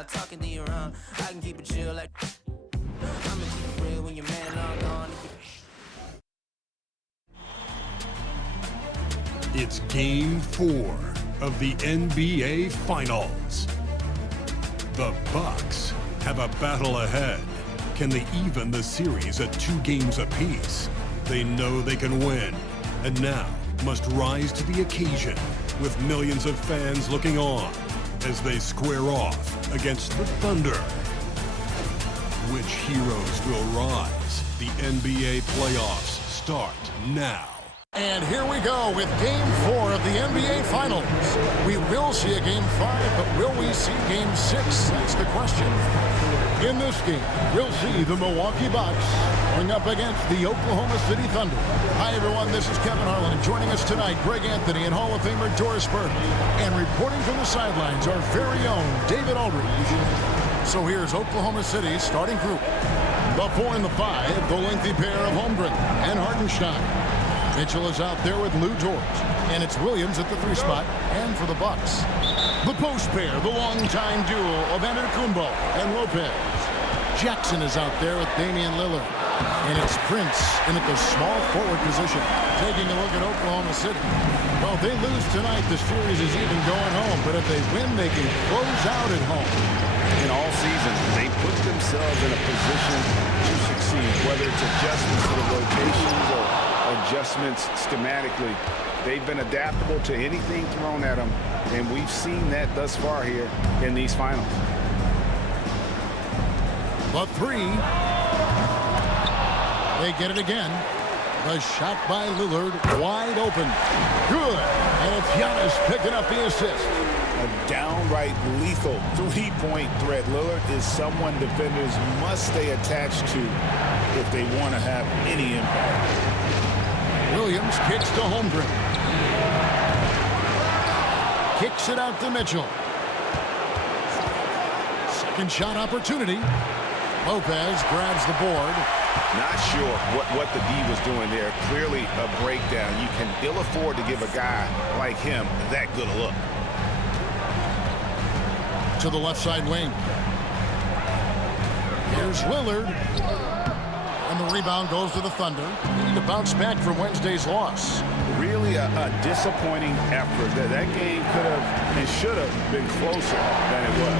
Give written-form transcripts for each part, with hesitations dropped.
not talking to you around. I can keep it chill like I'ma keep it real when your man long gone. It's Game 4 of the NBA Finals. The Bucks have a battle ahead. Can they even the series at 2 games apiece? They know they can win, and now must rise to the occasion with millions of fans looking on as they square off against the Thunder. Which heroes will rise? The NBA playoffs start now. And here we go with Game 4 of the NBA Finals. We will see a Game 5, but will we see Game 6? That's the question. In this game, we'll see the Milwaukee Bucks going up against the Oklahoma City Thunder. Hi, everyone. This is Kevin Harlan. And joining us tonight, Greg Anthony and Hall of Famer Doris Burke. And reporting from the sidelines, our very own David Aldridge. So here's Oklahoma City's starting group. The 4 and the 5, the lengthy pair of Holmgren and Hartenstein. Mitchell is out there with Lou George, and it's Williams at the 3 spot, and for the Bucks. The post pair, the longtime duo of Antetokounmpo and Lopez. Jackson is out there with Damian Lillard, and it's Prince in at the small forward position. Taking a look at Oklahoma City. Well, if they lose tonight, the series is even going home, but if they win, they can close out at home. In all season, they put themselves in a position to succeed, whether it's adjustments to the rotations or adjustments schematically. They've been adaptable to anything thrown at them, and we've seen that thus far here in these finals. The 3. They get it again. The shot by Lillard, wide open. Good. And it's Giannis picking up the assist. A downright lethal three-point threat. Lillard is someone defenders must stay attached to if they want to have any impact. Williams kicks to Holmgren. Kicks it out to Mitchell. Second shot opportunity. Lopez grabs the board. Not sure what the D was doing there. Clearly a breakdown. You can ill afford to give a guy like him that good a look. To the left side wing. Here's Lillard. And the rebound goes to the Thunder. They need to bounce back from Wednesday's loss. Really a disappointing effort. That game could have and should have been closer than it was.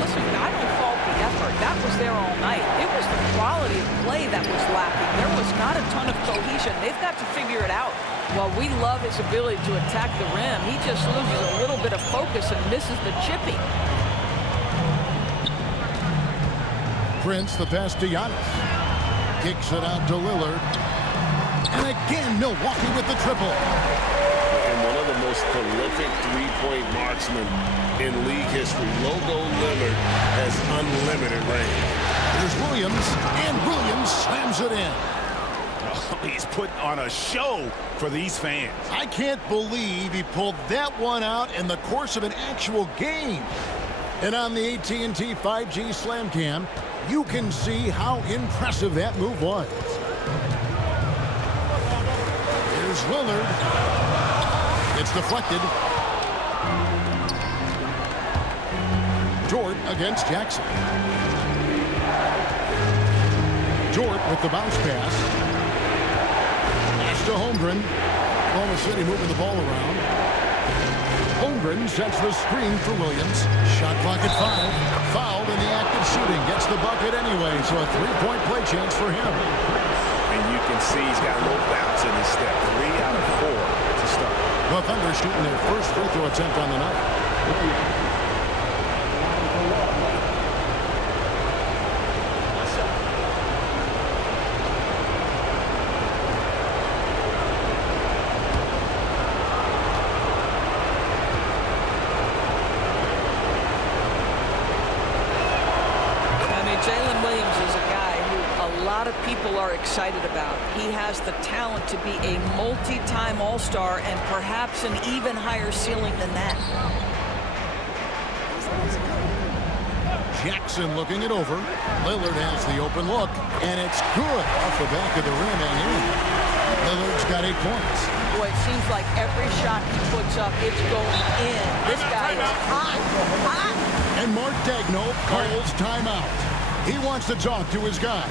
Listen, I don't fault the effort. That was there all night. It was the quality of play that was lacking. There was not a ton of cohesion. They've got to figure it out. While we love his ability to attack the rim, he just loses a little bit of focus and misses the chippy. Prince, the pass to Giannis. Kicks it out to Lillard. And again, Milwaukee with the triple. And one of the most prolific three-point marksmen in league history. Logo Lillard has unlimited range. Here's Williams, and Williams slams it in. Oh, he's putting on a show for these fans. I can't believe he pulled that one out in the course of an actual game. And on the AT&T 5G Slam Cam, you can see how impressive that move was. Here's Lillard. It's deflected. Dort against Jackson. Dort with the bounce pass. Pass to Holmgren. Oklahoma City moving the ball around. Holmgren sets the screen for Williams. Shot clock at 5. Fouled in the act of shooting. Gets the bucket anyway, so a three-point play chance for him. And you can see he's got a little bounce in his step. 3 out of 4 to start. The Thunder shooting their first free throw attempt on the night. People are excited about. He has the talent to be a multi-time All-Star and perhaps an even higher ceiling than that. Jackson looking it over. Lillard has the open look, and it's good off the back of the rim and in. Lillard's got 8 points. Boy, it seems like every shot he puts up, it's going in. This guy is hot, hot. And Mark Daigneault calls timeout. He wants to talk to his guys.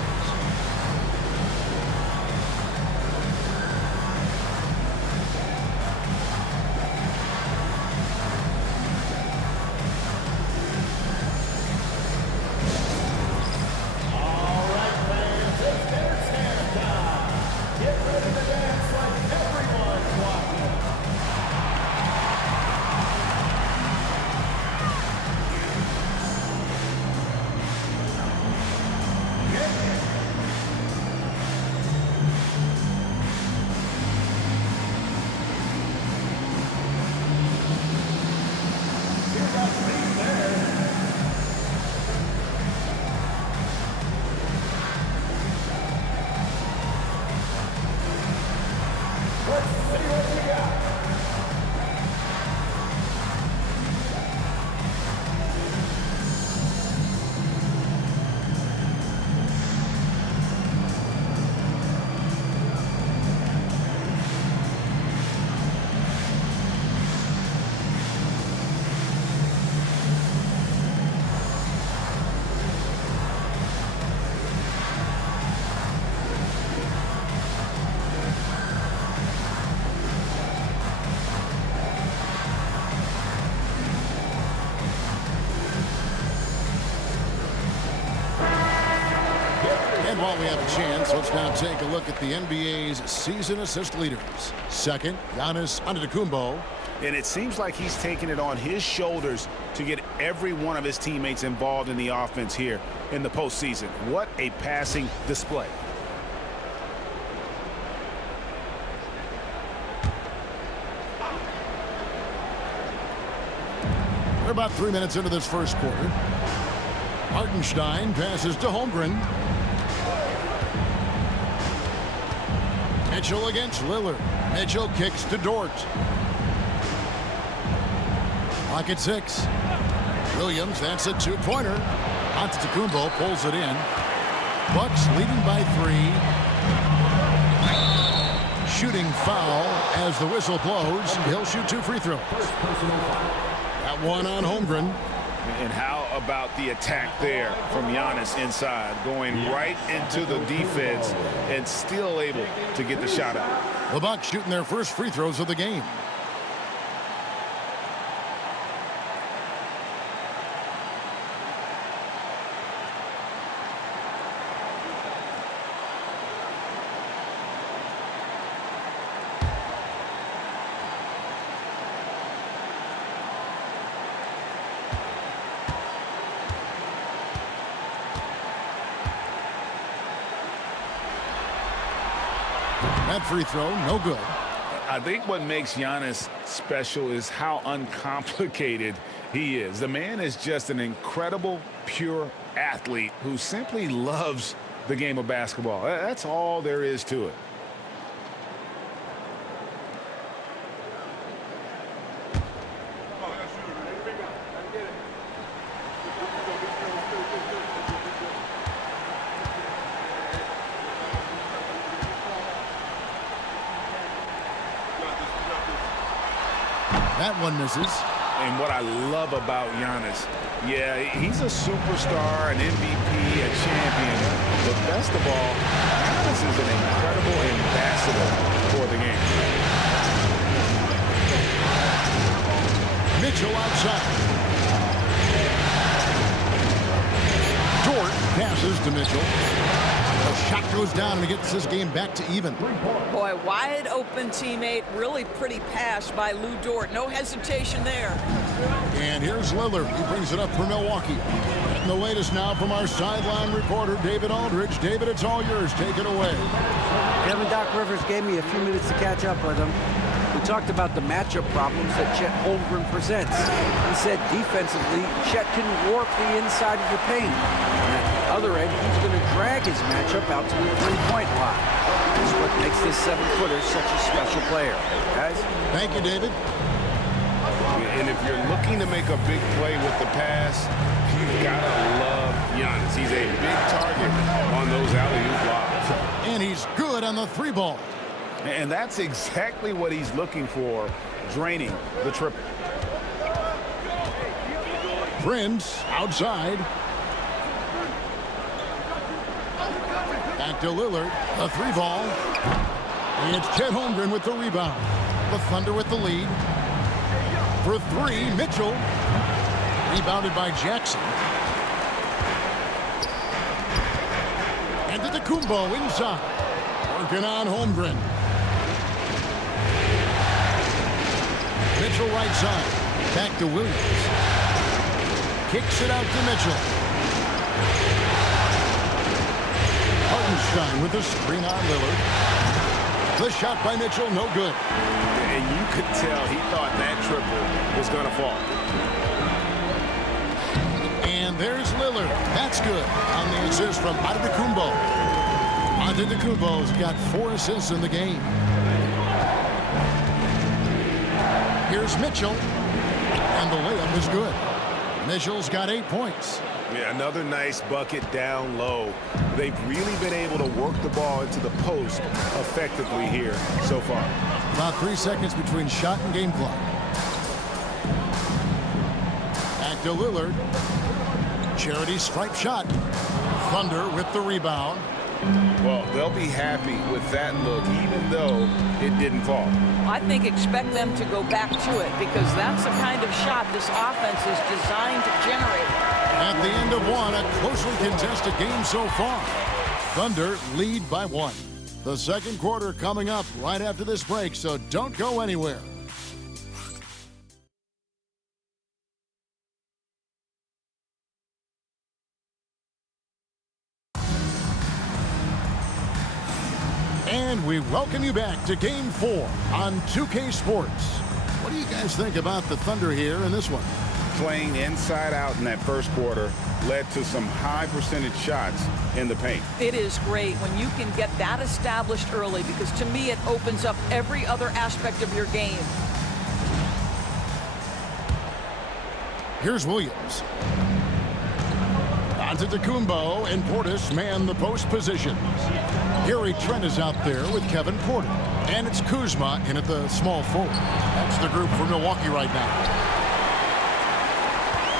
And while we have a chance, let's now take a look at the NBA's season assist leaders. Second, Giannis Antetokounmpo. And it seems like he's taking it on his shoulders to get every one of his teammates involved in the offense here in the postseason. What a passing display. We're about 3 minutes into this first quarter. Hartenstein passes to Holmgren. Mitchell against Lillard. Mitchell kicks to Dort. Clock at 6. Williams, that's a two-pointer. Antetokounmpo pulls it in. Bucks leading by 3. Shooting foul as the whistle blows. He'll shoot 2 free throws. That one on Holmgren. And how about the attack there from Giannis inside, going right into the defense and still able to get the shot out. The Bucks shooting their first free throws of the game. That free throw, no good. I think what makes Giannis special is how uncomplicated he is. The man is just an incredible, pure athlete who simply loves the game of basketball. That's all there is to it. That one misses. And what I love about Giannis, yeah, he's a superstar, an MVP, a champion. But best of all, Giannis is an incredible ambassador for the game. Mitchell outside. Dort passes to Mitchell. The shot goes down and he gets his game back to even. Boy, wide open teammate. Really pretty pass by Lou Dort. No hesitation there. And here's Lillard. He brings it up for Milwaukee. And the latest now from our sideline reporter, David Aldridge. David, it's all yours. Take it away. Kevin Doc Rivers gave me a few minutes to catch up with him. We talked about the matchup problems that Chet Holmgren presents. He said defensively, Chet can warp the inside of the paint. And at the other end, he's going to drag his matchup out to the three-point line. That's what makes this 7-footer such a special player. Guys? Thank you, David. And if you're looking to make a big play with the pass, you've got to love Giannis. He's a big target on those alley-oop lobs. And he's good on the 3-ball. And that's exactly what he's looking for, draining the triple. Prince outside. Back to Lillard. A 3-ball. It's Chet Holmgren with the rebound. The Thunder with the lead. For 3, Mitchell. Rebounded by Jackson. And to Kumbo inside. Working on Holmgren. Mitchell right side. Back to Williams. Kicks it out to Mitchell. Hartenstein with the screen on Lillard. The shot by Mitchell, no good. And you could tell he thought that triple was going to fall. And there's Lillard. That's good on the assist from Antetokounmpo. Antetokounmpo's got 4 assists in the game. Here's Mitchell. And the layup is good. Mitchell's got 8 points. Yeah, another nice bucket down low. They've really been able to work the ball into the post effectively here so far. About 3 seconds between shot and game clock. Back to Lillard. Charity stripe shot. Thunder with the rebound. Well, they'll be happy with that look, even though it didn't fall. I think expect them to go back to it because that's the kind of shot this offense is designed to generate. At the end of 1, a closely contested game so far. Thunder lead by 1. The second quarter coming up right after this break, so don't go anywhere. And we welcome you back to Game 4 on 2K Sports. What do you guys think about the Thunder here in this one? Playing inside out in that first quarter led to some high percentage shots in the paint. It is great when you can get that established early because to me it opens up every other aspect of your game. Here's Williams. Antetokounmpo and Portis man the post positions. Gary Trent is out there with Kevin Porter. And it's Kuzma in at the small forward. That's the group for Milwaukee right now.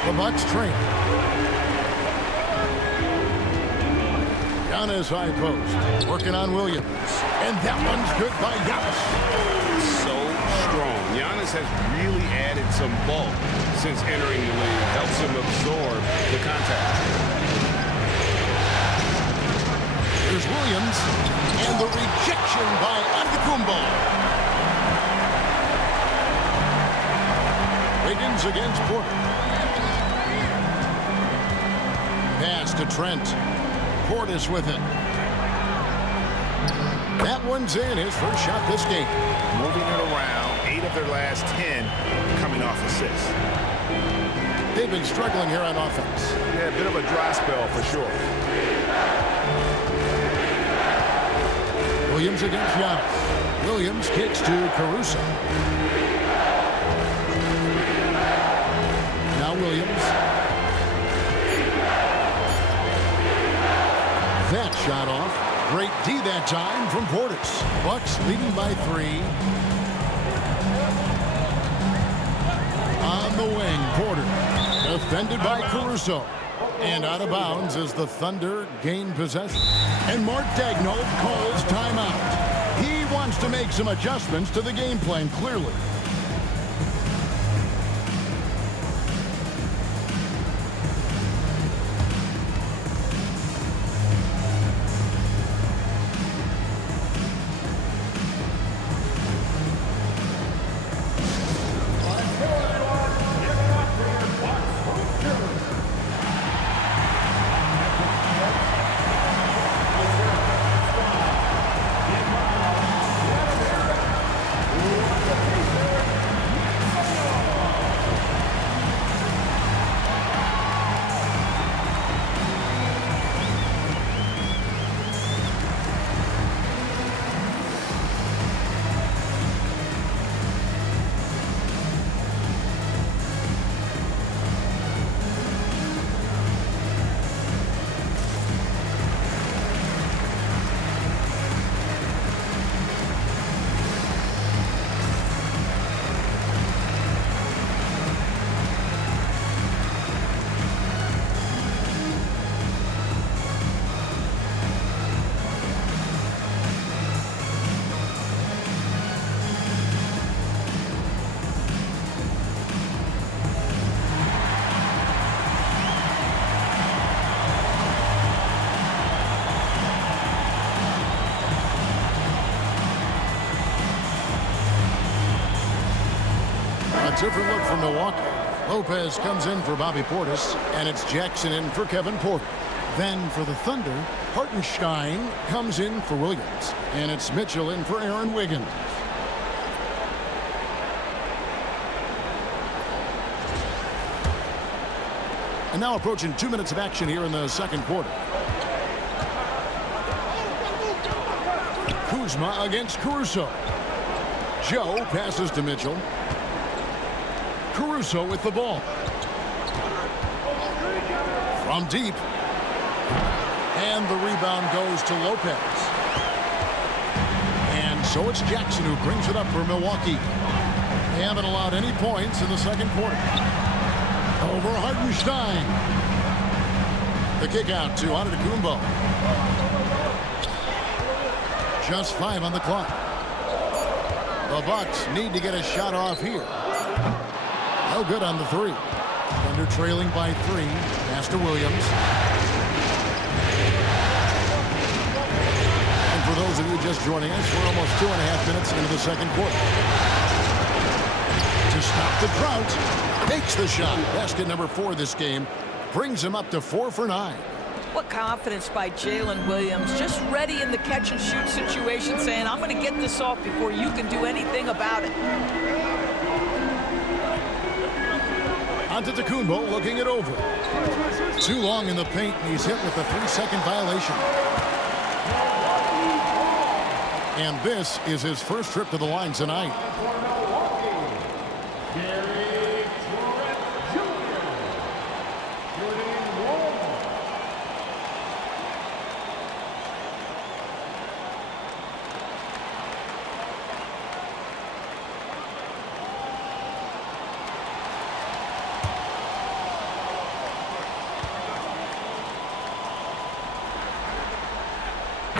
The Bucks train. Giannis high post. Working on Williams. And that one's good by Giannis. So strong. Giannis has really added some bulk since entering the league. Helps him absorb the contact. Here's Williams. And the rejection by Antetokounmpo. Wiggins against Porter. Pass to Trent. Portis with it. That one's in. His first shot this game. Moving it around. 8 of their last 10 coming off assists. They've been struggling here on offense. Yeah, a bit of a dry spell for sure. Williams against Giannis. Williams kicks to Caruso. Now Williams. That shot off. Great D that time from Portis. Bucks leading by 3. On the wing, Porter. Defended by Caruso. And out of bounds as the Thunder gain possession. And Mark Daigneault calls timeout. He wants to make some adjustments to the game plan, clearly. different look from Milwaukee. Lopez comes in for Bobby Portis, and it's Jackson in for Kevin Porter. Then for the Thunder, Hartenstein comes in for Williams, and it's Mitchell in for Aaron Wiggins. And now approaching 2 minutes of action here in the second quarter. Kuzma against Caruso. Joe passes to Mitchell. Caruso with the ball. From deep. And the rebound goes to Lopez. And so it's Jackson who brings it up for Milwaukee. They haven't allowed any points in the second quarter. Over Hartenstein. The kick out to Antetokounmpo. Just 5 on the clock. The Bucks need to get a shot off here. No good on the 3. Thunder trailing by 3. Pass to Williams. And for those of you just joining us, we're almost 2.5 minutes into the second quarter. To stop the drought. Makes the shot. Basket number 4 this game. Brings him up to 4 for 9. What confidence by Jalen Williams. Just ready in the catch-and-shoot situation, saying, I'm going to get this off before you can do anything about it. Antetokounmpo looking it over. Too long in the paint, and he's hit with a 3-second violation. And this is his first trip to the line tonight.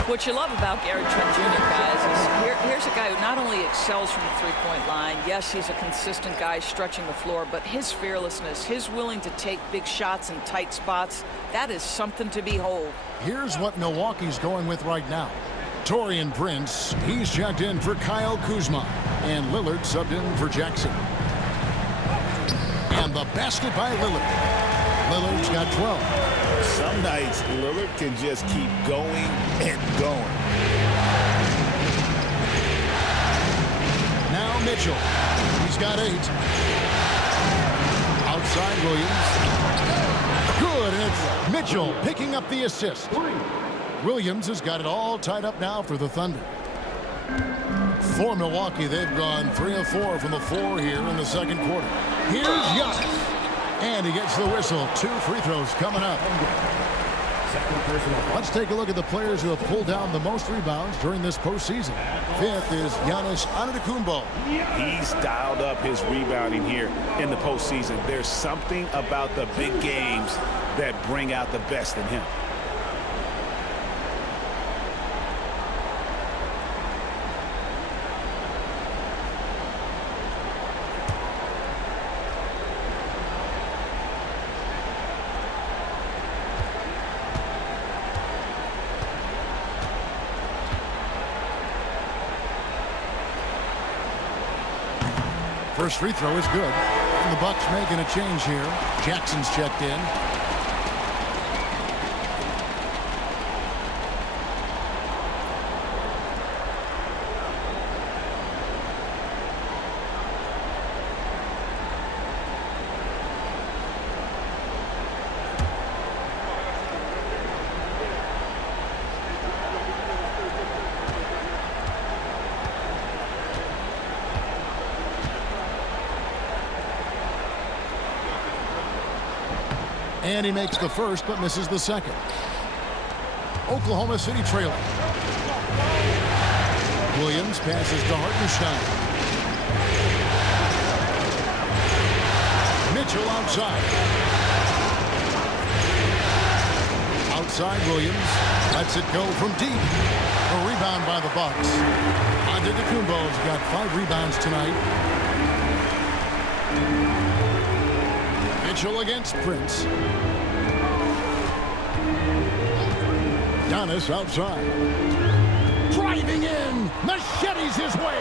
What you love about Gary Trent Jr., guys, is here's a guy who not only excels from the three-point line. Yes, he's a consistent guy stretching the floor, but his fearlessness, his willing to take big shots in tight spots, that is something to behold. Here's what Milwaukee's going with right now. Taurean Prince, he's checked in for Kyle Kuzma, and Lillard subbed in for Jackson. And the basket by Lillard. Lillard's got 12. Some nights, Lillard can just keep going and going. Now Mitchell. He's got 8. Outside Williams. Good, and it's Mitchell picking up the assist. Williams has got it all tied up now for the Thunder. For Milwaukee, they've gone 3 of 4 from the floor here in the second quarter. Here's Giannis. And he gets the whistle. 2 free throws coming up. Let's take a look at the players who have pulled down the most rebounds during this postseason. 5th is Giannis Antetokounmpo. He's dialed up his rebounding here in the postseason. There's something about the big games that bring out the best in him. First free throw is good. And the Bucks making a change here. Jackson's checked in. And he makes the first, but misses the second. Oklahoma City trailing. Williams passes to Hartenstein. Mitchell outside. Outside Williams. Lets it go from deep. A rebound by the Bucks. Antetokounmpo's got 5 rebounds tonight. Mitchell against Prince. Giannis outside. Driving in. Machetes his way.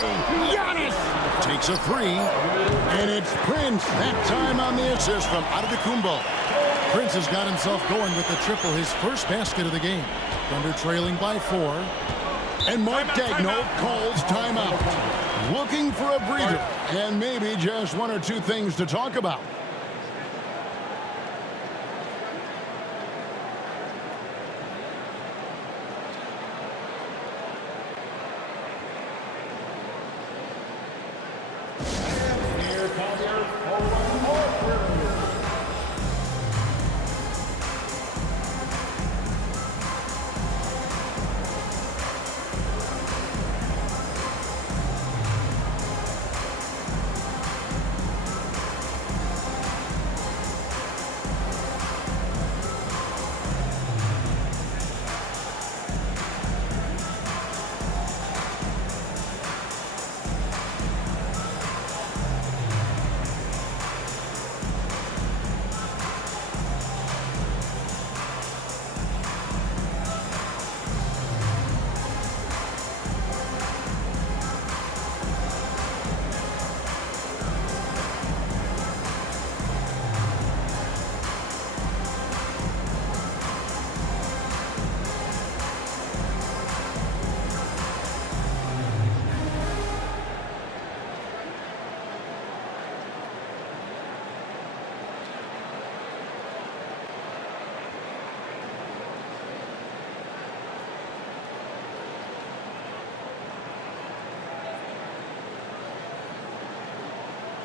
Giannis takes a three, and it's Prince. That time on the assist from Adetokounmpo. Prince has got himself going with the triple, his first basket of the game. Thunder trailing by 4. And Mark Daigneault calls timeout. Looking for a breather, and maybe just one or two things to talk about.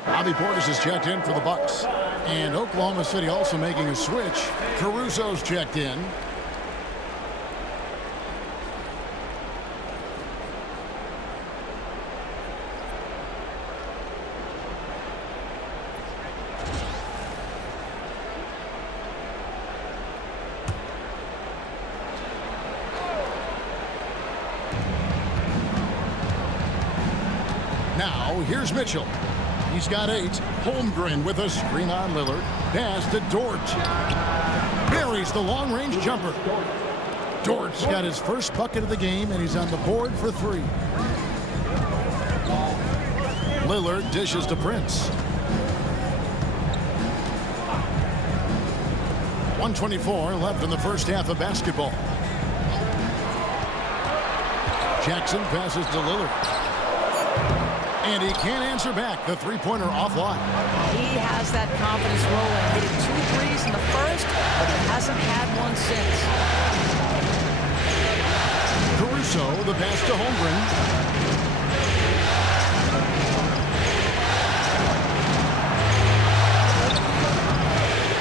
Bobby Portis is checked in for the Bucks. And Oklahoma City also making a switch. Caruso's checked in. Now, here's Mitchell. He's got 8. Holmgren with a screen on Lillard. Pass to Dort. Buries the long-range jumper. Dort's got his first bucket of the game, and he's on the board for 3. Lillard dishes to Prince. 1:24 left in the first half of basketball. Jackson passes to Lillard. And he can't answer back. The three-pointer offline. He has that confidence rolling, hitting 2 threes in the first, but he hasn't had one since. Caruso, the pass to Holmgren.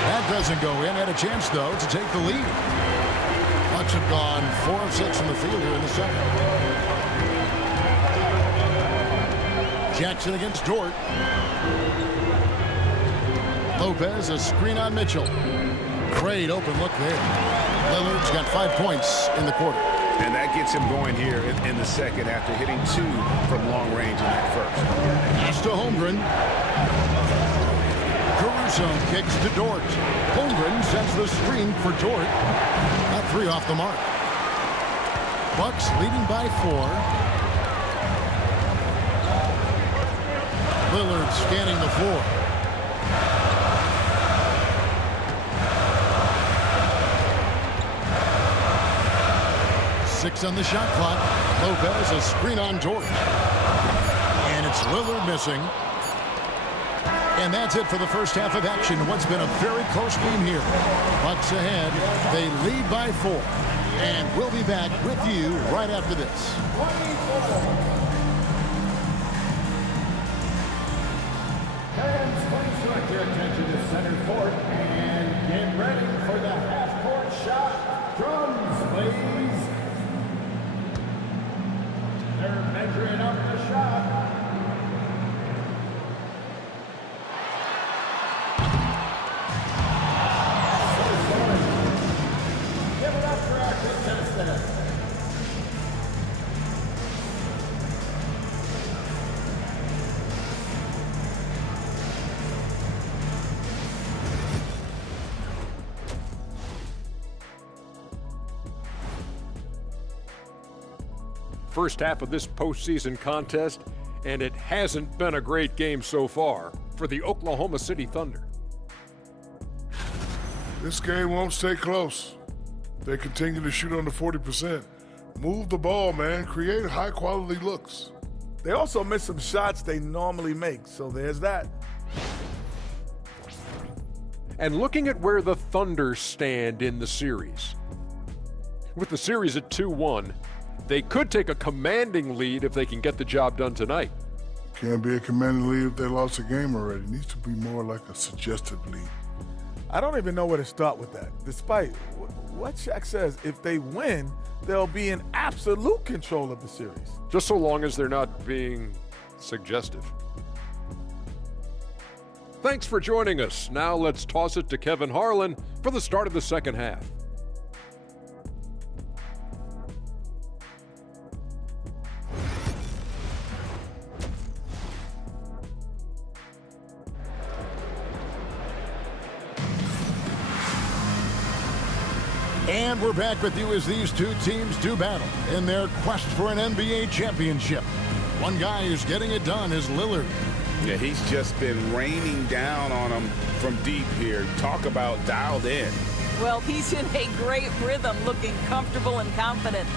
That doesn't go in. Had a chance, though, to take the lead. Bucks have gone 4 of 6 from the field here in the second. Jackson against Dort. Lopez, a screen on Mitchell. Great open look there. Lillard's got 5 points in the quarter. And that gets him going here in the second after hitting 2 from long range in that first. Pass to Holmgren. Caruso kicks to Dort. Holmgren sets the screen for Dort. Got 3 off the mark. Bucks leading by 4. Lillard scanning the floor. Six on the shot clock. Lopez, a screen on Dort. And it's Lillard missing. And that's it for the first half of action. What's been a very close game here. Bucks ahead. They lead by 4. And we'll be back with you right after this. Direct your attention to center court and get ready for the half-court shot. Drums, please. They're measuring up the shot. Give it up for our contestants. First half of this postseason contest And it hasn't been a great game so far for the Oklahoma City Thunder. This game won't stay close. They continue to shoot under 40%. Move the ball, man. Create high-quality looks. They also miss some shots they normally make, so there's that. And looking at where the Thunder stand in the series. With the series at 2-1, they could take a commanding lead if they can get the job done tonight. Can't be a commanding lead if they lost a game already. It needs to be more like a suggestive lead. I don't even know where to start with that. Despite what Shaq says, if they win, they'll be in absolute control of the series. Just so long as they're not being suggestive. Thanks for joining us. Now let's toss it to Kevin Harlan for the start of the second half. And we're back with you as these two teams do battle in their quest for an NBA championship. One guy who's getting it done is Lillard. Yeah, he's just been raining down on them from deep here. Talk about dialed in. Well, he's in a great rhythm, looking comfortable and confident.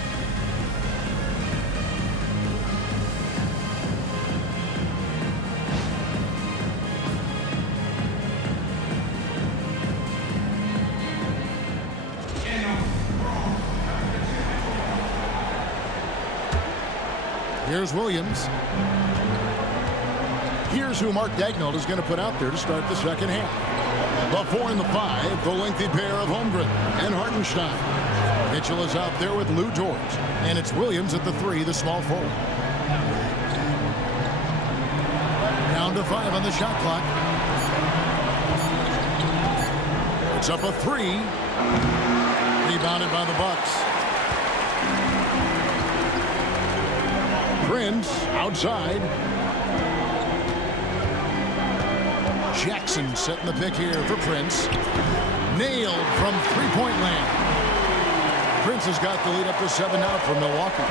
Here's Williams. Here's who Mark Daigneault is going to put out there to start the second half. The 4 and the 5, the lengthy pair of Holmgren and Hartenstein. Mitchell is out there with Lou George. And it's Williams at the 3, the small forward. Down to 5 on the shot clock. It's up a 3. Rebounded by the Bucks. Prince outside. Jackson setting the pick here for Prince. Nailed from three-point land. Prince has got the lead up to 7 now for Milwaukee.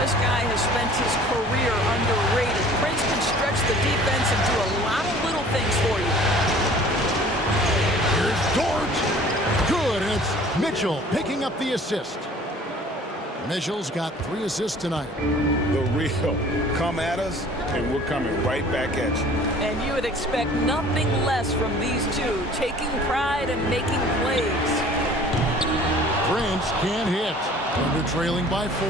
This guy has spent his career underrated. Prince can stretch the defense and do a lot of little things for you. Here's Dort. Good, and it's Mitchell picking up the assist. Mitchell's got 3 assists tonight. The real come at us, and we're coming right back at you. And you would expect nothing less from these two, taking pride and making plays. Prince can't hit. Thunder trailing by 4.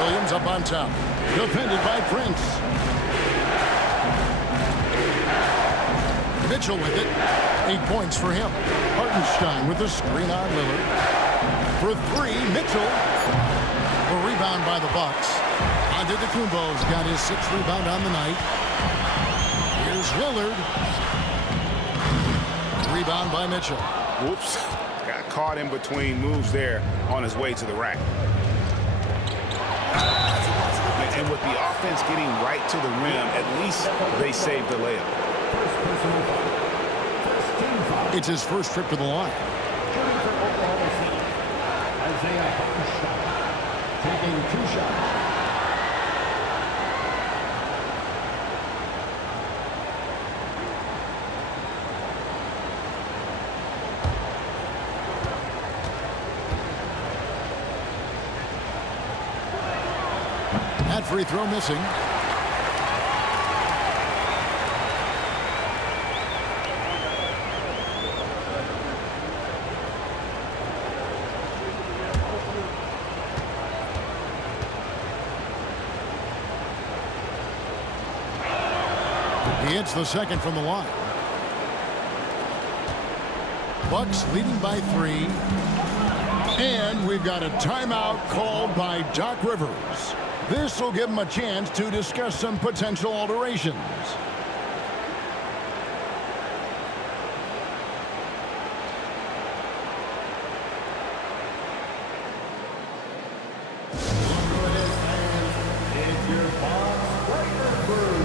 Williams up on top. Defended by Prince. Mitchell with it. 8 points for him. Hartenstein with the screen on Lillard. For 3, Mitchell. A rebound by the Bucks. Antetokounmpo's got his 6th rebound on the night. Here's Lillard. Rebound by Mitchell. Whoops. Got caught in between moves there on his way to the rack. And with the offense getting right to the rim, at least they saved the layup. It's his first trip to the line. Taking 2 shots. That free throw missing. He hits the second from the line. Bucks leading by 3. And we've got a timeout called by Doc Rivers. This will give him a chance to discuss some potential alterations. It's your Box Breaker Crew.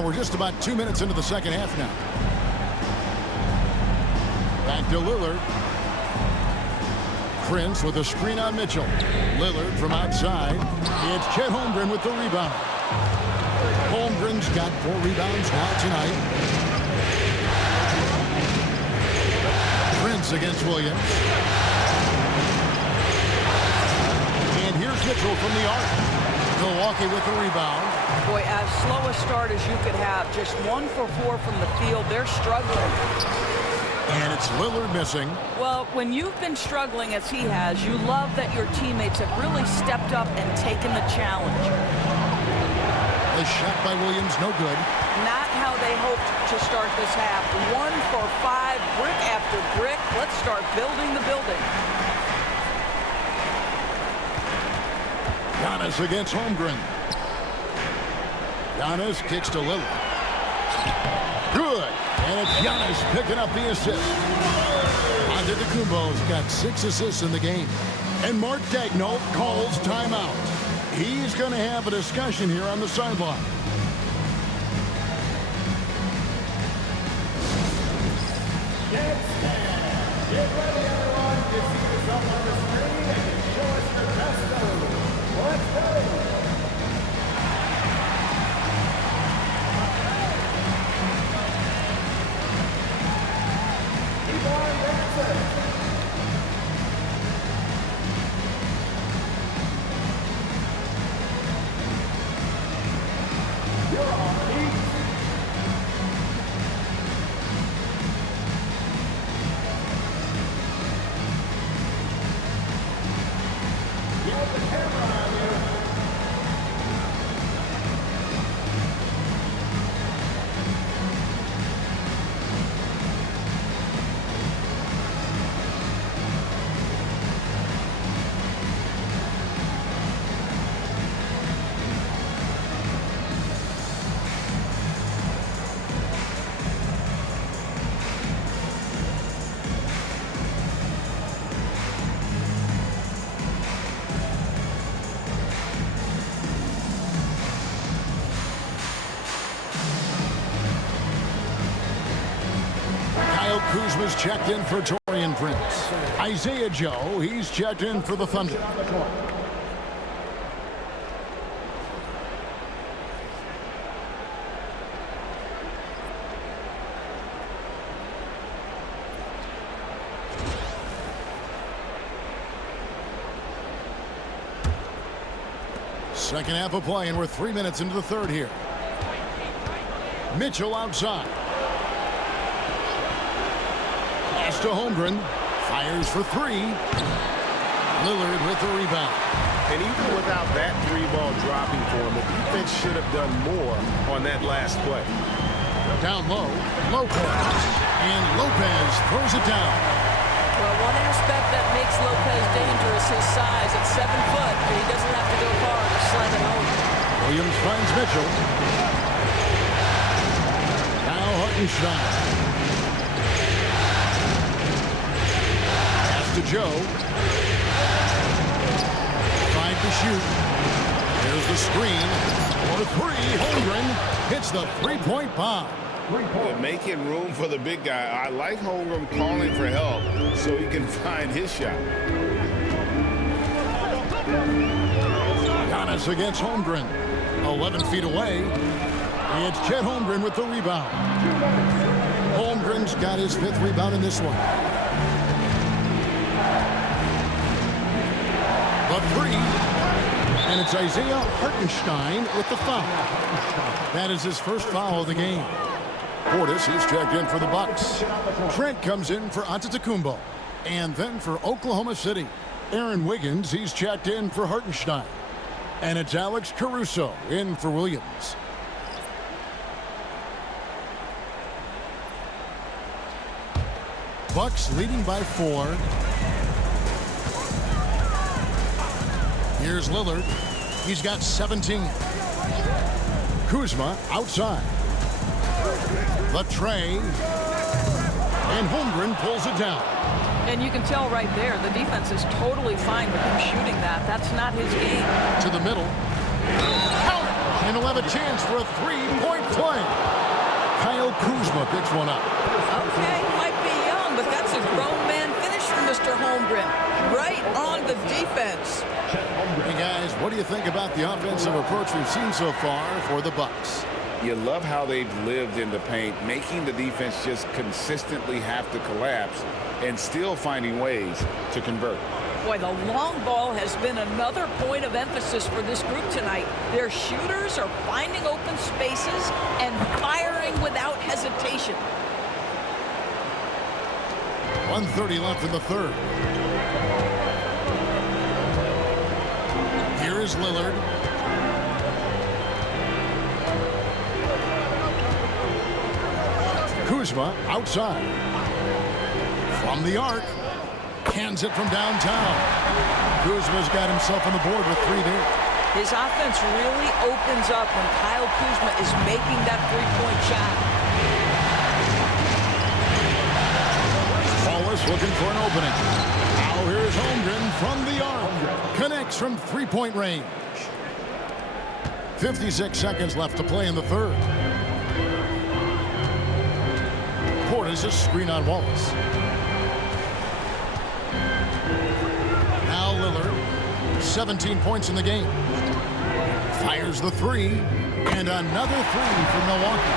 And we're just about 2 minutes into the second half now. Back to Lillard. Prince with a screen on Mitchell. Lillard from outside. It's Chet Holmgren with the rebound. Holmgren's got 4 rebounds now tonight. Prince against Williams. And here's Mitchell from the arc. Milwaukee with the rebound. Boy, as slow a start as you could have. Just 1 for 4 from the field. They're struggling. And it's Lillard missing. Well, when you've been struggling as he has, you love that your teammates have really stepped up and taken the challenge. The shot by Williams, no good. Not how they hoped to start this half. 1 for 5, brick after brick. Let's start building the building. Giannis against Holmgren. Giannis kicks to Lillard. Good. And it's Giannis picking up the assist. Antetokounmpo's got 6 assists in the game. And Mark Daigneault calls timeout. He's going to have a discussion here on the sideline. Get ready, everyone, to see yourself on the screen and show us your best move. Let's go. Keep on dancing. You're on beat. Get the camera on you. Kuzma's checked in for Taurean Prince. Isaiah Joe, he's checked in for the Thunder. Second half of play, and we're 3 minutes into the third here. Mitchell outside. To Holmgren, fires for 3. Lillard with the rebound. And even without that 3-ball dropping for him, the defense should have done more on that last play. Down low, Lopez. And Lopez throws it down. Well, one aspect that makes Lopez dangerous is his size. At 7 foot, but he doesn't have to go far to slam it home. Williams finds Mitchell. Now Hartenstein. To Joe. 5 to shoot. There's the screen. For 3, Holmgren hits the 3-point bomb. They're making room for the big guy. I like Holmgren calling for help so he can find his shot. Giannis against Holmgren. 11 feet away. It's Chet Holmgren with the rebound. Holmgren's got his 5th rebound in this one. The 3, and it's Isaiah Hartenstein with the foul. That is his first foul of the game. Portis, he's checked in for the Bucks. Trent comes in for Antetokounmpo. And then for Oklahoma City, Aaron Wiggins, he's checked in for Hartenstein. And it's Alex Caruso in for Williams. Bucks leading by 4. Here's Lillard. He's got 17. Kuzma outside. The tray. And Holmgren pulls it down. And you can tell right there, the defense is totally fine with him shooting that. That's not his game. To the middle. Count it. And he'll have a chance for a three-point play. Kyle Kuzma picks one up. Okay, he might be young, but that's a grown man finish from Mr. Holmgren. Right on the defense. Hey, guys, what do you think about the offensive approach we've seen so far for the Bucks? You love how they've lived in the paint, making the defense just consistently have to collapse and still finding ways to convert. Boy, the long ball has been another point of emphasis for this group tonight. Their shooters are finding open spaces and firing without hesitation. 1:30 left in the third. Here is Lillard. Kuzma outside. From the arc. Hands it from downtown. Kuzma's got himself on the board with 3 there. His offense really opens up when Kyle Kuzma is making that three-point shot. Wallace looking for an opening. Now here's Holmgren from the arc. Connects from three-point range. 56 seconds left to play in the third. Portis a screen on Wallace. Now Lillard, 17 points in the game. Fires the three, and another three for Milwaukee.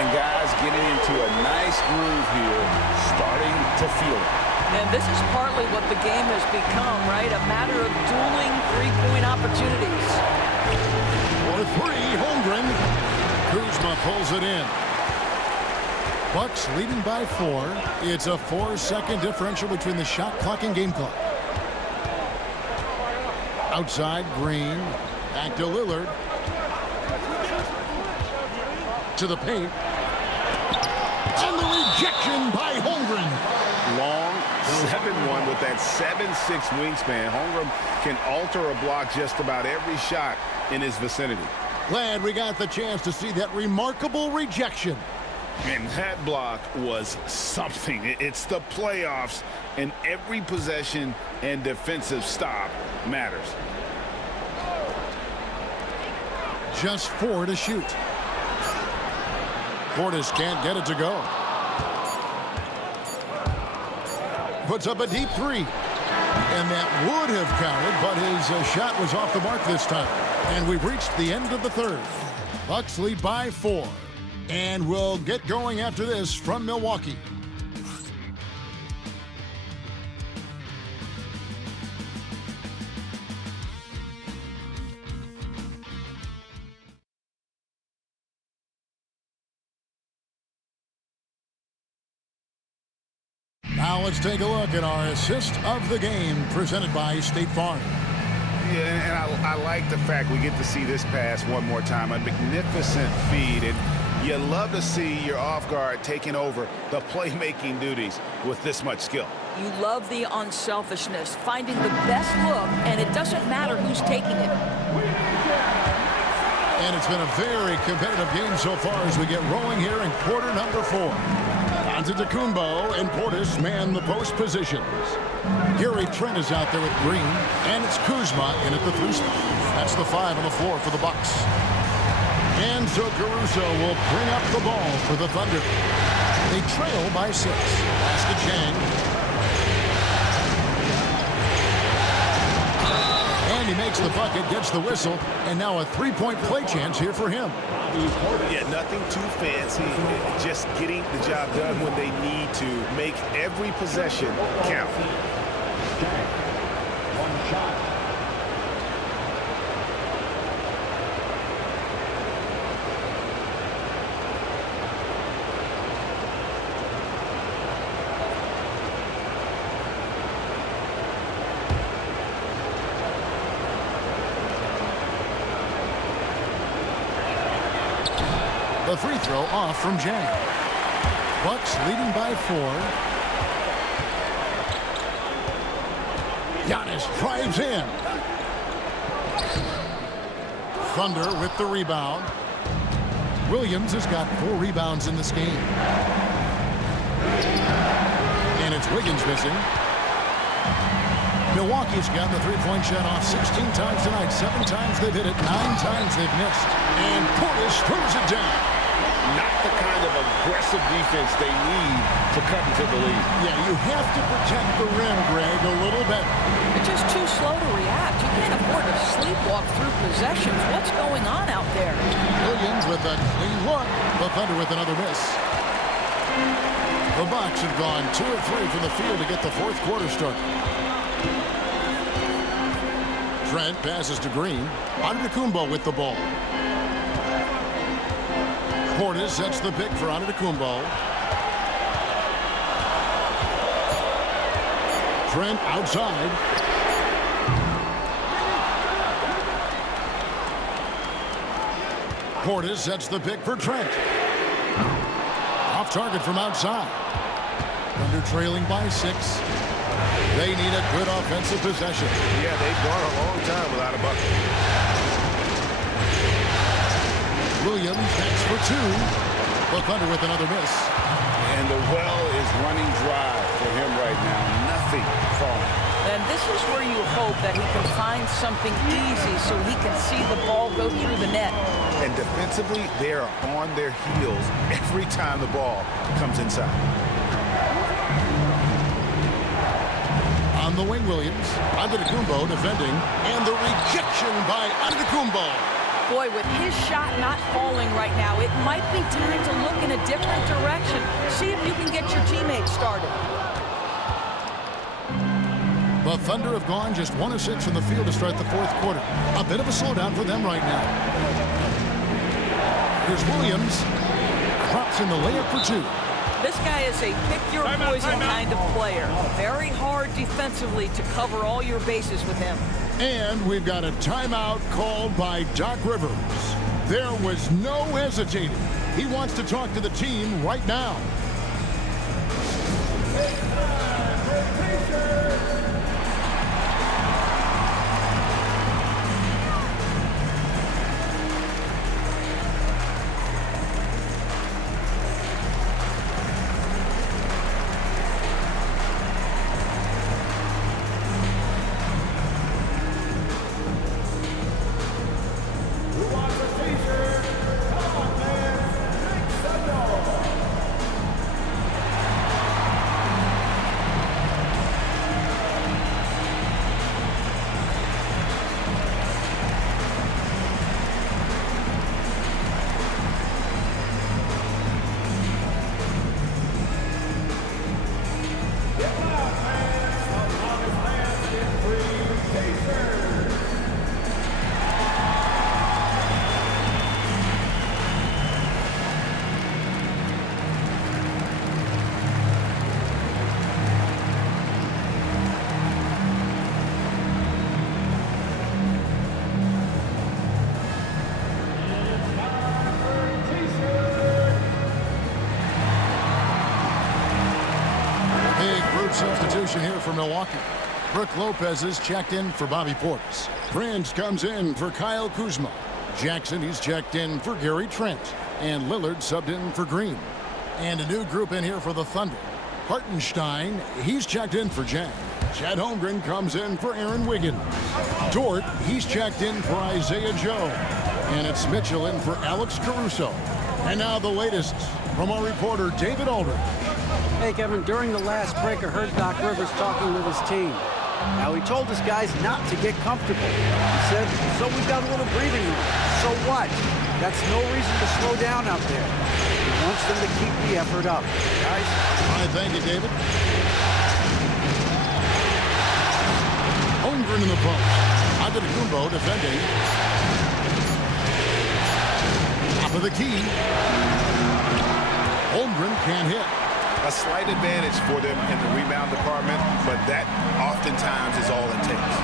And guys getting into a nice groove here, starting to feel it. And this is partly what the game has become, right? A matter of dueling three-point opportunities. For three, Holmgren. Kuzma pulls it in. Bucks leading by 4. It's a 4-second differential between the shot clock and game clock. Outside, Green. Back to Lillard. To the paint. And the rejection by Holmgren. Long 7-1 with that 7'6" wingspan. Holmgren can alter a block just about every shot in his vicinity. Glad we got the chance to see that remarkable rejection. And that block was something. It's the playoffs, and every possession and defensive stop matters. Just 4 to shoot. Portis can't get it to go. Puts up a deep three. And that would have counted, but his shot was off the mark this time. And we've reached the end of the third. Bucks lead by 4. And we'll get going after this from Milwaukee. Now let's take a look at our assist of the game presented by State Farm. Yeah, and I like the fact we get to see this pass one more time. A magnificent feed, and you love to see your off guard taking over the playmaking duties with this much skill. You love the unselfishness, finding the best look, and it doesn't matter who's taking it. And it's been a very competitive game so far as we get rolling here in quarter number 4. Antetokounmpo and Portis man the post positions. Gary Trent is out there with Green, and it's Kuzma in at the 3 spot. That's the 5 on the floor for the Bucks. And so Caruso will bring up the ball for the Thunder. They trail by 6. Pass to Chang. And he makes the bucket, gets the whistle, and now a 3-point play chance here for him. Yeah, nothing too fancy. Just getting the job done when they need to. Make every possession count. One shot. The free throw off from Jang. Bucks leading by 4. Giannis drives in. Thunder with the rebound. Williams has got 4 rebounds in this game. And it's Wiggins missing. Milwaukee's gotten the three-point shot off 16 times tonight. 7 times they've hit it, 9 times they've missed. And Portis throws it down. Not the kind of aggressive defense they need to cut into the lead. Yeah, you have to protect the rim, Greg, a little better. They're just too slow to react. You can't afford to sleepwalk through possessions. What's going on out there? Williams with a clean look. The Thunder with another miss. The Bucks have gone 2 of 3 from the field to get the fourth quarter started. Trent passes to Green. Antetokounmpo with the ball. Portis sets the pick for Antetokounmpo. Trent outside. Portis sets the pick for Trent. Off target from outside. Thunder trailing by 6. They need a good offensive possession. Yeah, they've gone a long time without a bucket. Williams next for 2. The Thunder with another miss. And the well is running dry for him right now. Nothing falling. And this is where you hope that he can find something easy so he can see the ball go through the net. And defensively, they are on their heels every time the ball comes inside. On the wing, Williams. Antetokounmpo defending. And the rejection by Antetokounmpo. Boy, with his shot not falling right now, it might be time to look in a different direction. See if you can get your teammates started. The Thunder have gone just 1 of 6 from the field to start the fourth quarter. A bit of a slowdown for them right now. Here's Williams. Drops in the layup for 2. This guy is a pick-your-poison kind of player. Very hard defensively to cover all your bases with him. And we've got a timeout called by Doc Rivers. There was no hesitating. He wants to talk to the team right now. Substitution here for Milwaukee. Brook Lopez is checked in for Bobby Portis. Prince comes in for Kyle Kuzma. Jackson, he's checked in for Gary Trent. And Lillard subbed in for Green. And a new group in here for the Thunder. Hartenstein, he's checked in for Jack. Chad Holmgren comes in for Aaron Wiggins. Dort, he's checked in for Isaiah Joe. And it's Mitchell in for Alex Caruso. And now the latest from our reporter, David Aldridge. Hey, Kevin, during the last break, I heard Doc Rivers talking with his team. Now, he told his guys not to get comfortable. He said, so we've got a little breathing room. So what? That's no reason to slow down out there. He wants them to keep the effort up. Guys? All right, thank you, David. Holmgren in the post. Antetokounmpo defending. Top of the key. Holmgren can't hit. A slight advantage for them in the rebound department, but that oftentimes is all it takes.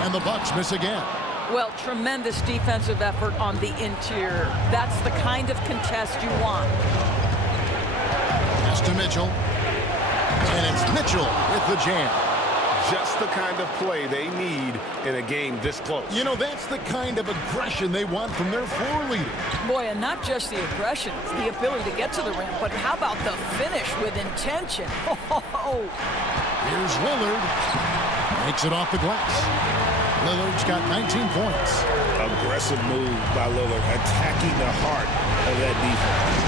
And the Bucks miss again. Well, tremendous defensive effort on the interior. That's the kind of contest you want. Pass to Mitchell. And it's Mitchell with the jam. Just the kind of play they need in a game this close. You know, that's the kind of aggression they want from their floor leader. Boy, and not just the aggression, the ability to get to the rim, but how about the finish with intention? Oh, here's Lillard. Makes it off the glass. Lillard's got 19 points. Aggressive move by Lillard, attacking the heart of that defense.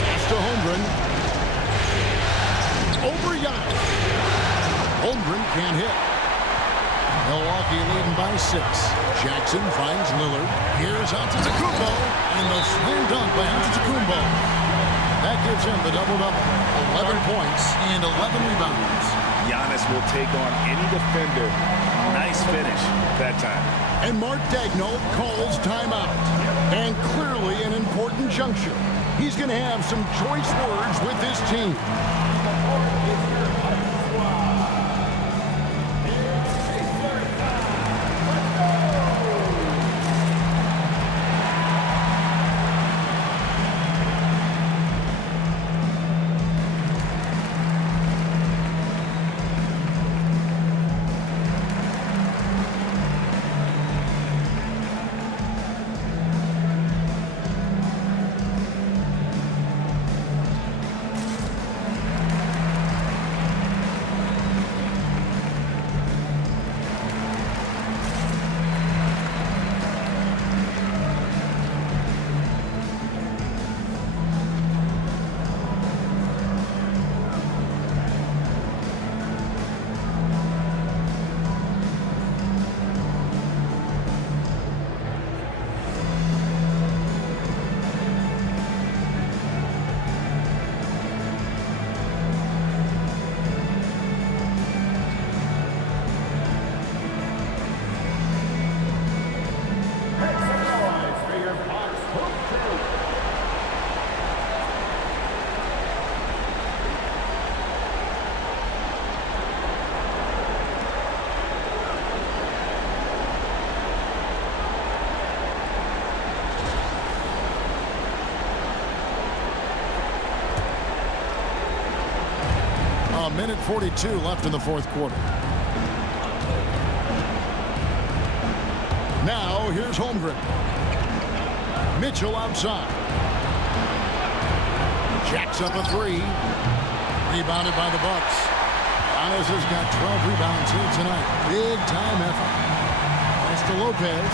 Pass to Holmgren. Over Giannis. Holmgren can't hit. Milwaukee leading by 6. Jackson finds Lillard. Here's Antetokounmpo, and the slam dunk by Antetokounmpo. That gives him the double-double. 11 points and 11 rebounds. Giannis will take on any defender. Nice finish that time. And Mark Daigneault calls timeout. And clearly an important juncture. He's going to have some choice words with his team. Minute 42 left in the fourth quarter. Now here's Holmgren. Mitchell outside. Jacks up a 3. Rebounded by the Bucks. Giannis has got 12 rebounds here tonight. Big time effort. Pass to Lopez.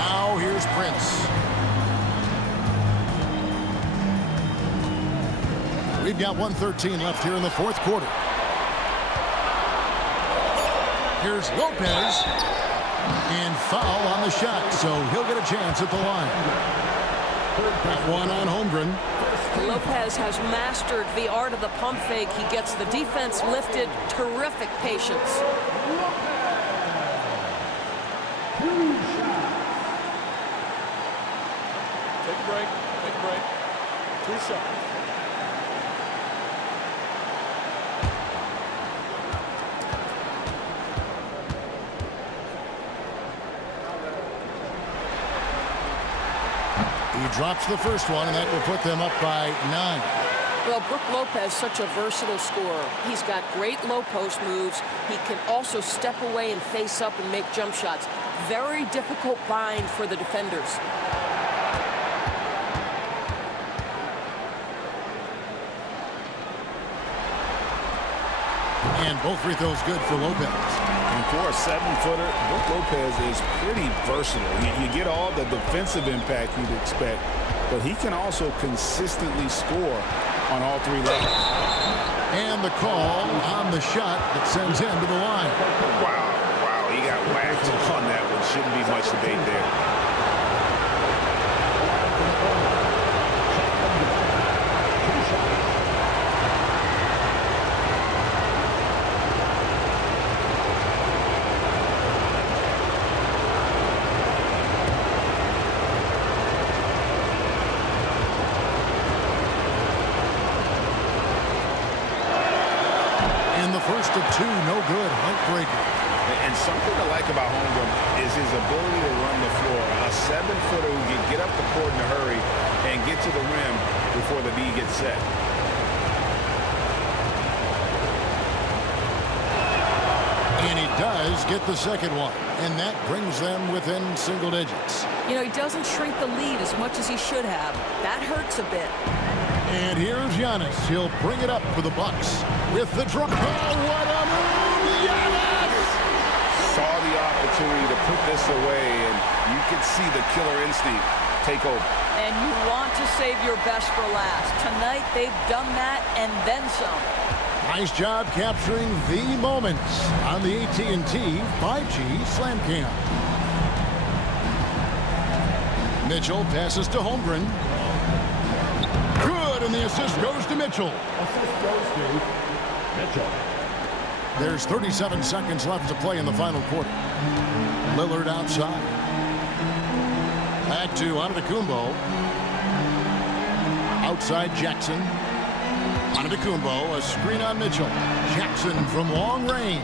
Now here's Prince. We've got 1:13 left here in the fourth quarter. Here's Lopez. And foul on the shot, so he'll get a chance at the line. One on Holmgren. Lopez has mastered the art of the pump fake. He gets the defense lifted. Terrific patience. Take a break. Take a break. 2 shots. He drops the first one, and that will put them up by 9. Well, Brook Lopez, such a versatile scorer. He's got great low post moves. He can also step away and face up and make jump shots. Very difficult bind for the defenders. And both free throws good for Lopez. And for a 7-footer, Brook Lopez is pretty versatile. You get all the defensive impact you'd expect, but he can also consistently score on all 3 levels. And the call on the shot that sends him to the line. Wow, he got whacked on that one. Shouldn't be much debate there. First of 2, no good. Heartbreaker. And something I like about Holmgren is his ability to run the floor. A 7-footer who can get up the court in a hurry and get to the rim before the D gets set. And he does get the second one. And that brings them within single digits. You know, he doesn't shrink the lead as much as he should have. That hurts a bit. And here's Giannis. He'll bring it up for the Bucks with the drop. Oh, what a move! Giannis! Saw the opportunity to put this away, and you could see the killer instinct take over. And you want to save your best for last. Tonight, they've done that and then some. Nice job capturing the moments on the AT&T 5G Slam Cam. Mitchell passes to Holmgren. Good, and the assist goes to Mitchell. Assist goes to Mitchell. There's 37 seconds left to play in the final quarter. Lillard outside. Back to Antetokounmpo. Outside Jackson. Antetokounmpo, a screen on Mitchell. Jackson from long range.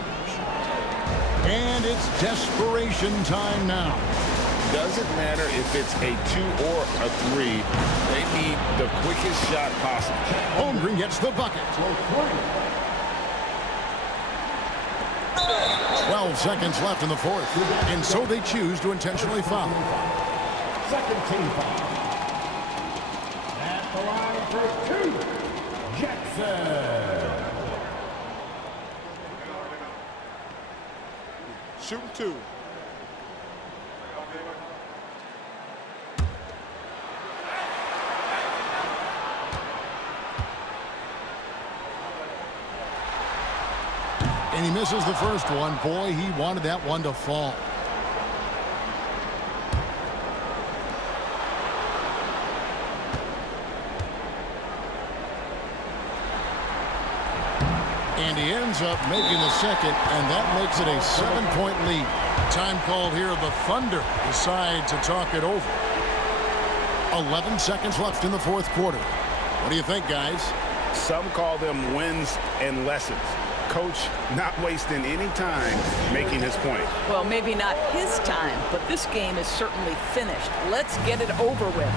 And it's desperation time now. Doesn't matter if it's a 2 or a 3. They need the quickest shot possible. Holmgren gets the bucket. 12 seconds left in the fourth. And so they choose to intentionally foul. Second team foul. At the line for 2, Jackson. Shooting 2. And he misses the first one. Boy, he wanted that one to fall. And he ends up making the second, and that makes it a 7-point lead. Time called here. The Thunder decide to talk it over. 11 seconds left in the fourth quarter. What do you think, guys? Some call them wins and lessons. Coach not wasting any time making his point. Well, maybe not his time, but this game is certainly finished. Let's get it over with.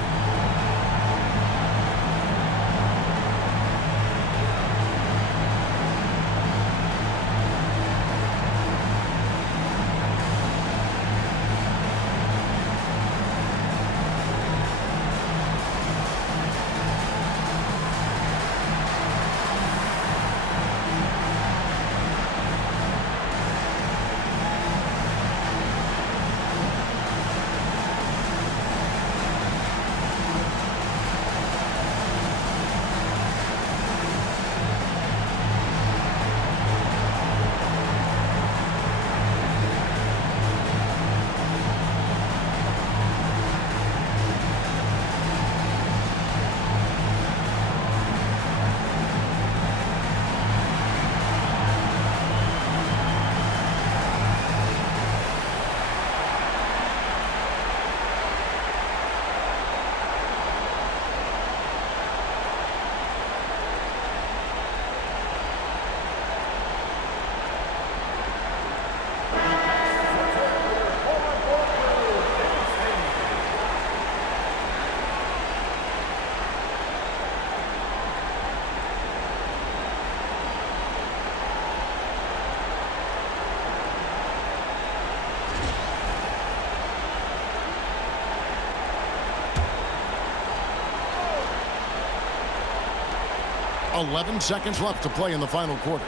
.11 seconds left to play in the final quarter.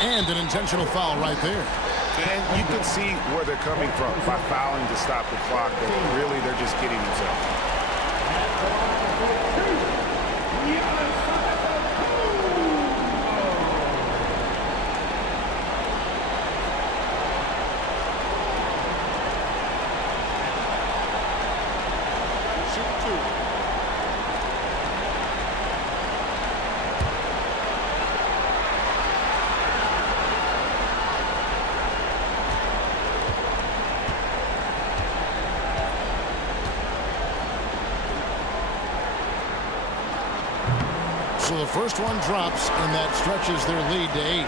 And an intentional foul right there. And you can see where they're coming from by fouling to stop the clock, but really they're just kidding themselves. So the first one drops, and that stretches their lead to 8.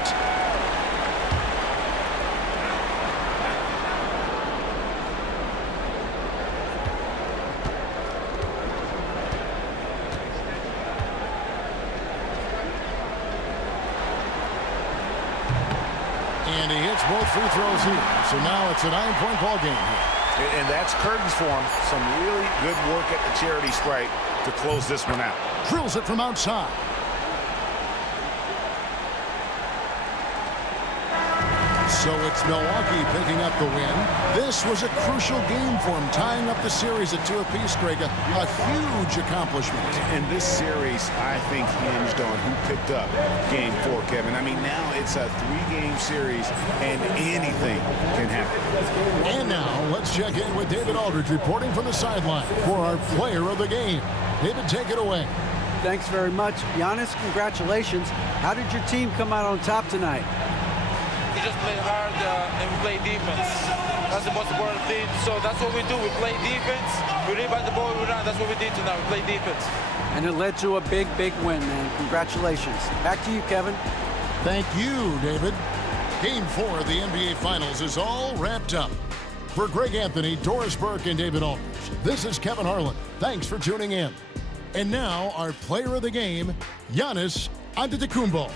And he hits both free throws here. So now it's a 9-point ball game here. And that's curtains for him. Some really good work at the charity stripe to close this one out. Drills it from outside. So it's Milwaukee picking up the win. This was a crucial game for him, tying up the series at 2 apiece, Greg. A huge accomplishment. And this series, I think, hinged on who picked up Game 4, Kevin. I mean, now it's a 3-game series, and anything can happen. And now, let's check in with David Aldridge reporting from the sideline for our player of the game. David, take it away. Thanks very much. Giannis, congratulations. How did your team come out on top tonight? We just play hard and we play defense. That's the most important thing. So that's what we do. We play defense. We rebound the ball, we run. That's what we did tonight. We play defense. And it led to a big, big win, man. Congratulations. Back to you, Kevin. Thank you, David. Game 4 of the NBA Finals is all wrapped up. For Greg Anthony, Doris Burke, and David Aldridge, this is Kevin Harlan. Thanks for tuning in. And now, our player of the game, Giannis Antetokounmpo.